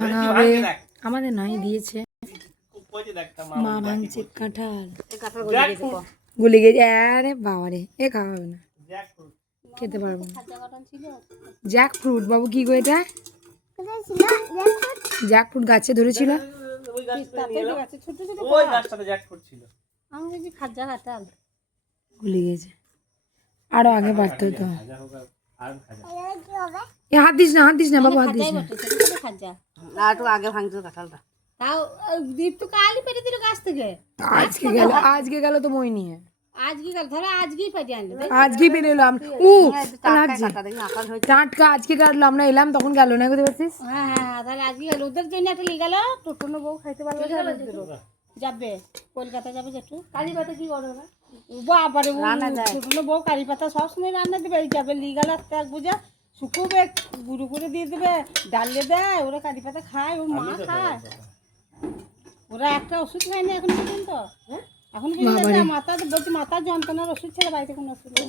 ভাঙাবে আমাদের নয় দিয়েছে মা ভাঙছে কাঁঠাল গুলি গেছে। আরে বাবারে এ খাওয়া হবে না, খেতে পারবো না। জ্যাক ফ্রুট বাবু কি গো এটা? জ্যাক ফ্রুট গাছে ধরেছিল, গুলি গেছে। আরো আগে বাড়তে হতো। হাত দিস না, হাত দিস না বাবু, হাত দিস না। আগে ভাঙছে কাঁঠালটা। তাও দীপ তো কালই পেটে দিল গাছ থেকে। আজকে গেল তো মই নিয়ে, আজকে গেল ধরো, আজকেই পেটে আনলো। আজকেই পেরে এলাম। টাটকা আজকে কাটলো, আমরা এলাম তখন গেল না, বুঝতে পারছিস? হ্যাঁ হ্যাঁ, তাহলে আজকে গেল। ওদের জন্য একটা নিয়ে গেল, টোটনো বউ খাইতে পারবে যাবে কলকাতা যাবে যেটু কারি পাতা কি করো না বাবারে, টোটনো বউ কারি পাতা সবসময় রান্না দেবে। যাবে নিয়ে গেল একটা এক বুঝা শুকোবে, গুঁড়ো করে দিয়ে দেবে, ডালে দেয়, ওরা কারি পাতা খায়, ওর মা খায়। ওরা একটা ওষুধ খায়নি এখন পর্যন্ত। এখন পর্যন্ত মাথা বলছি, মাথার যন্ত্রণার ওষুধ ছেড়ে বাড়িতে কোনো ওষুধ